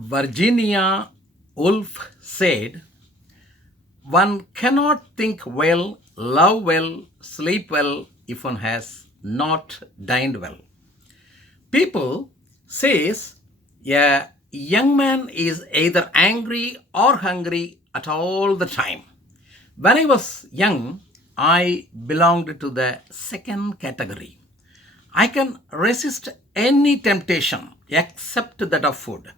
Virginia Woolf said, one cannot think well, love well, sleep well if one has not dined well. People says a young man is either angry or hungry at all the time. When I was young, I belonged to the second category. I can resist any temptation except that of food.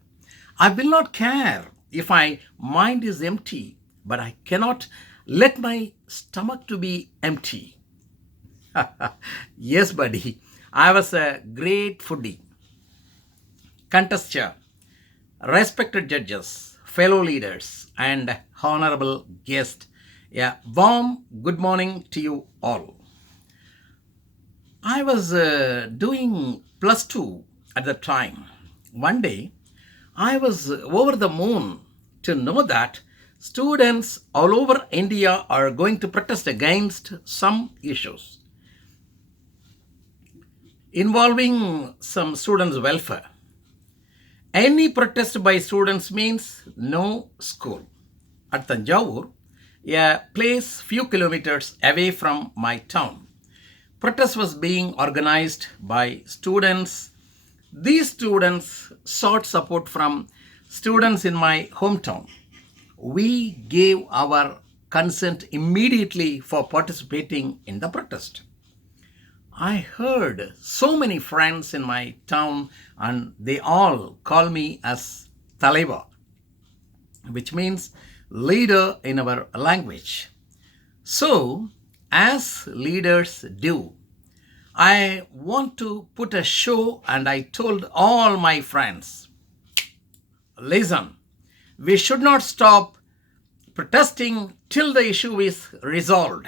I will not care if my mind is empty, but I cannot let my stomach to be empty. Yes, buddy. I was a great foodie. Contestant, respected judges, fellow leaders, and honorable guests. A warm good morning to you all. I was doing plus two at the time. One day, I was over the moon to know that students all over India are going to protest against some issues involving some students' welfare. Any protest by students means no school. At Tanjavur, a place few kilometers away from my town, protest was being organized by students. These students sought support from students in my hometown. We gave our consent immediately for participating in the protest. I heard so many friends in my town and they all call me as Taleva, which means leader in our language. So, as leaders do, I want to put a show and I told all my friends, listen, we should not stop protesting till the issue is resolved.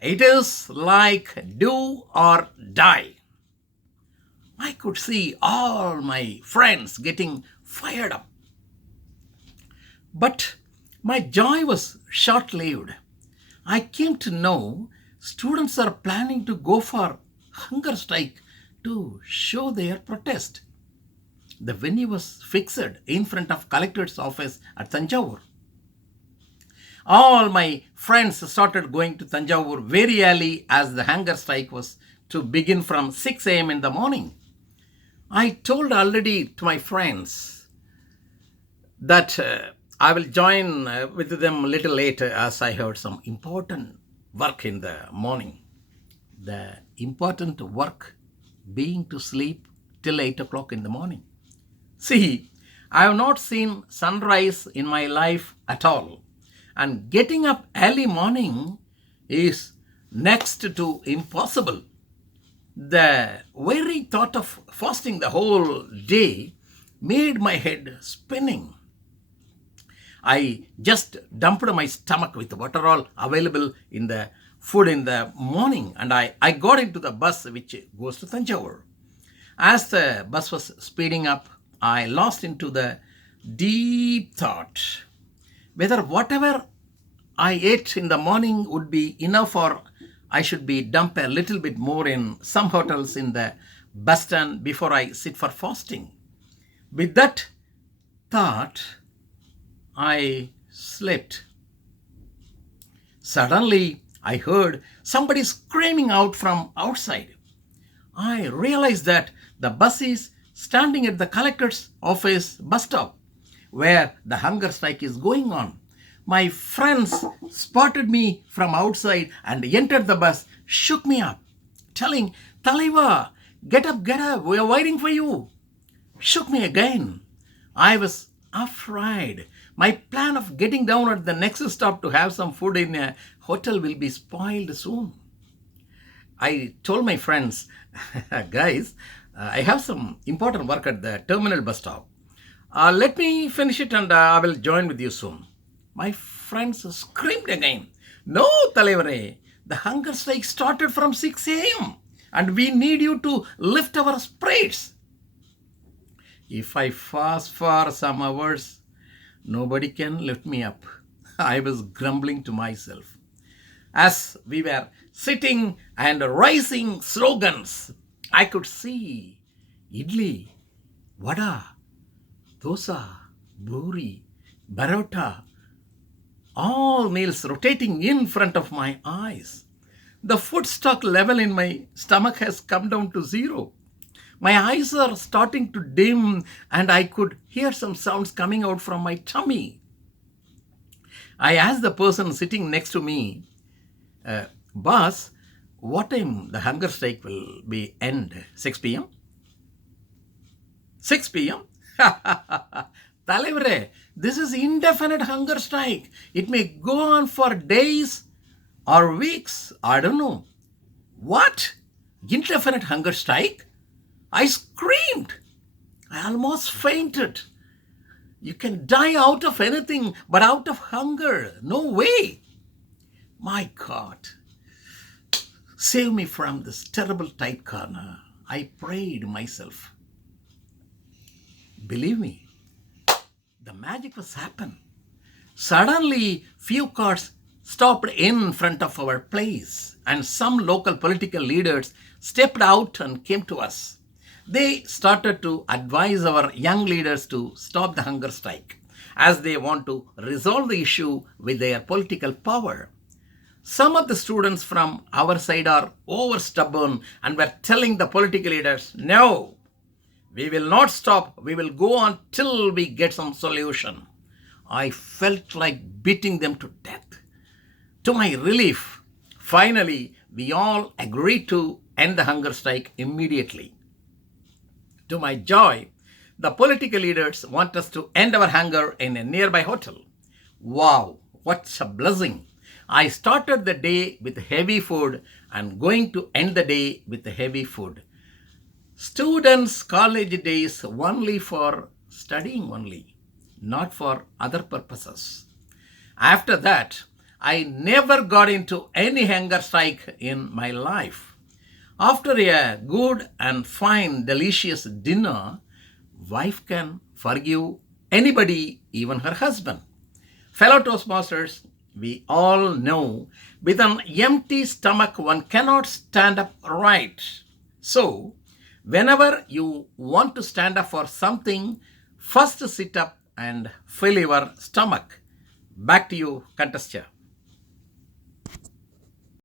It is like do or die. I could see all my friends getting fired up. But my joy was short lived. I came to know students are planning to go for hunger strike to show their protest. The venue was fixed in front of collector's office at Tanjavur. All my friends started going to Tanjavur very early as the hunger strike was to begin from 6 a.m. in the morning. I told already to my friends that I will join with them a little later as I had some important work in the morning. The important work being to sleep till 8 o'clock in the morning. See, I have not seen sunrise in my life at all. And getting up early morning is next to impossible. The very thought of fasting the whole day made my head spinning. I just dumped my stomach with what are all available in the food in the morning and I got into the bus which goes to Tanjavur. As the bus was speeding up, I lost into the deep thought whether whatever I ate in the morning would be enough or I should be dumped a little bit more in some hotels in the bus stand before I sit for fasting. With that thought, I slept. Suddenly, I heard somebody screaming out from outside. I realized that the bus is standing at the collector's office bus stop where the hunger strike is going on. My friends spotted me from outside and entered the bus, shook me up, telling, Taleva, get up, we are waiting for you. Shook me again. I was afraid. My plan of getting down at the next stop to have some food in a hotel will be spoiled soon. I told my friends, guys, I have some important work at the terminal bus stop. Let me finish it and I will join with you soon. My friends screamed again, no, Talevare, the hunger strike started from 6 a.m. and we need you to lift our spirits. If I fast for some hours, nobody can lift me up. I was grumbling to myself. As we were sitting and rising slogans, I could see idli, vada, dosa, buri, barota, all meals rotating in front of my eyes. The food stock level in my stomach has come down to zero. My eyes are starting to dim, and I could hear some sounds coming out from my tummy. I asked the person sitting next to me, Boss, what time the hunger strike will be end? 6 p.m.? 6 p.m.? Talevre, this is indefinite hunger strike. It may go on for days or weeks. I don't know. What? Indefinite hunger strike? I screamed. I almost fainted. You can die out of anything, but out of hunger. No way. My God, save me from this terrible tight corner. I prayed myself. Believe me, the magic was happen. Suddenly, few cars stopped in front of our place, and some local political leaders stepped out and came to us. They started to advise our young leaders to stop the hunger strike, as they want to resolve the issue with their political power. Some of the students from our side are over stubborn and were telling the political leaders, no, we will not stop. We will go on till we get some solution. I felt like beating them to death. To my relief, finally, we all agreed to end the hunger strike immediately. To my joy, the political leaders want us to end our hunger in a nearby hotel. Wow, what a blessing. I started the day with heavy food and going to end the day with heavy food. Students' college days only for studying only, not for other purposes. After that, I never got into any hunger strike in my life. After a good and fine, delicious dinner, wife can forgive anybody, even her husband. Fellow Toastmasters, we all know with an empty stomach one cannot stand up right. So, whenever you want to stand up for something, first sit up and fill your stomach. Back to you, contestant.